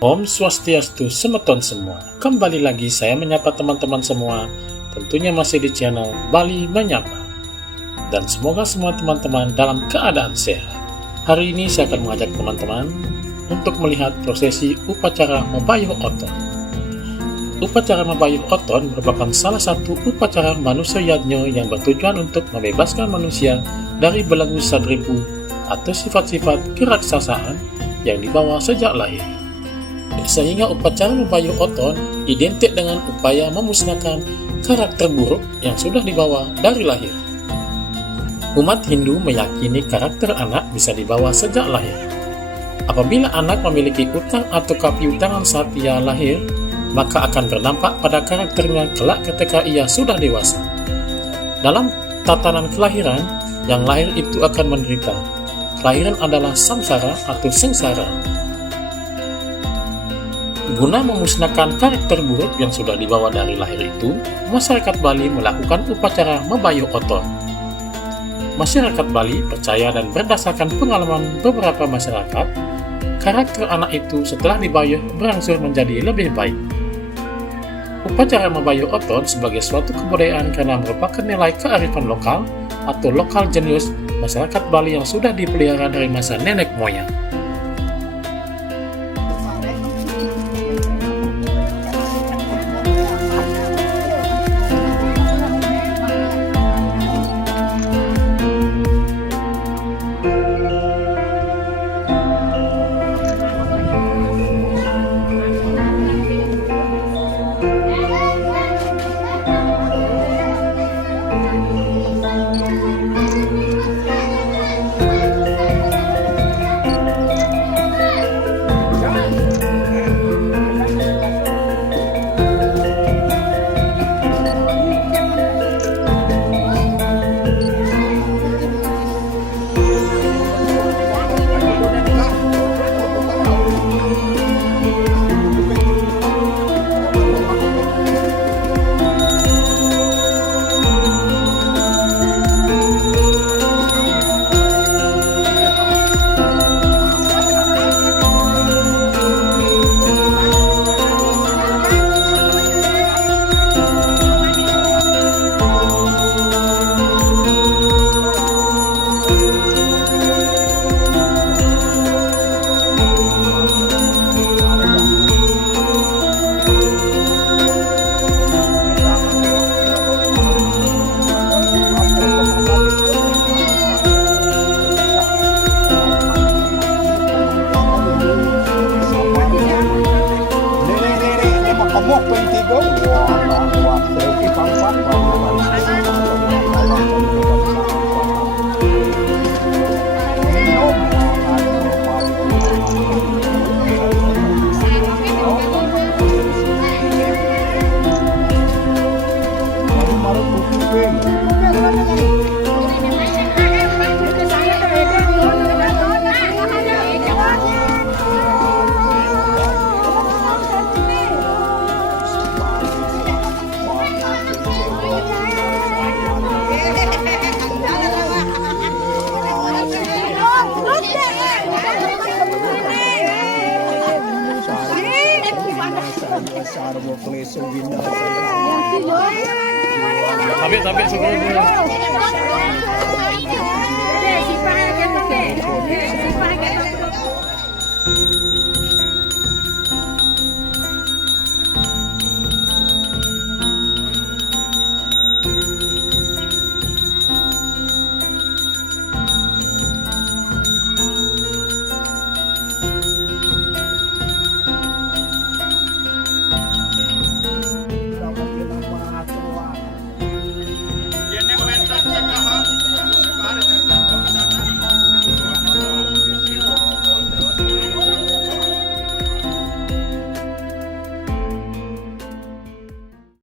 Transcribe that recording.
Om Swastiastu Semeton semua. Kembali lagi saya menyapa teman-teman semua, tentunya masih di channel Bali Menyapa. Dan semoga semua teman-teman dalam keadaan sehat. Hari ini saya akan mengajak teman-teman untuk melihat prosesi upacara Mabayuh Oton. Upacara Mabayuh Oton merupakan salah satu upacara manusia yajna yang bertujuan untuk membebaskan manusia dari belenggu sadripu atau sifat-sifat keraksasaan yang dibawa sejak lahir. Sehingga upacara Mabayuh Oton identik dengan upaya memusnahkan karakter buruk yang sudah dibawa dari lahir. Umat Hindu meyakini karakter anak bisa dibawa sejak lahir. Apabila anak memiliki utang atau kapiutangan saat ia lahir, maka akan berdampak pada karakternya kelak ketika ia sudah dewasa. Dalam tatanan kelahiran, yang lahir itu akan menderita. Kelahiran adalah samsara atau sengsara. Guna memusnahkan karakter buruk yang sudah dibawa dari lahir itu, masyarakat Bali melakukan upacara Mabayuh Oton. Masyarakat Bali percaya dan berdasarkan pengalaman beberapa masyarakat, karakter anak itu setelah dibayuh berangsur menjadi lebih baik. Upacara Mabayuh Oton sebagai suatu kebudayaan karena merupakan nilai kearifan lokal atau lokal jenius masyarakat Bali yang sudah dipelihara dari masa nenek moyang. Tapi sebelumnya.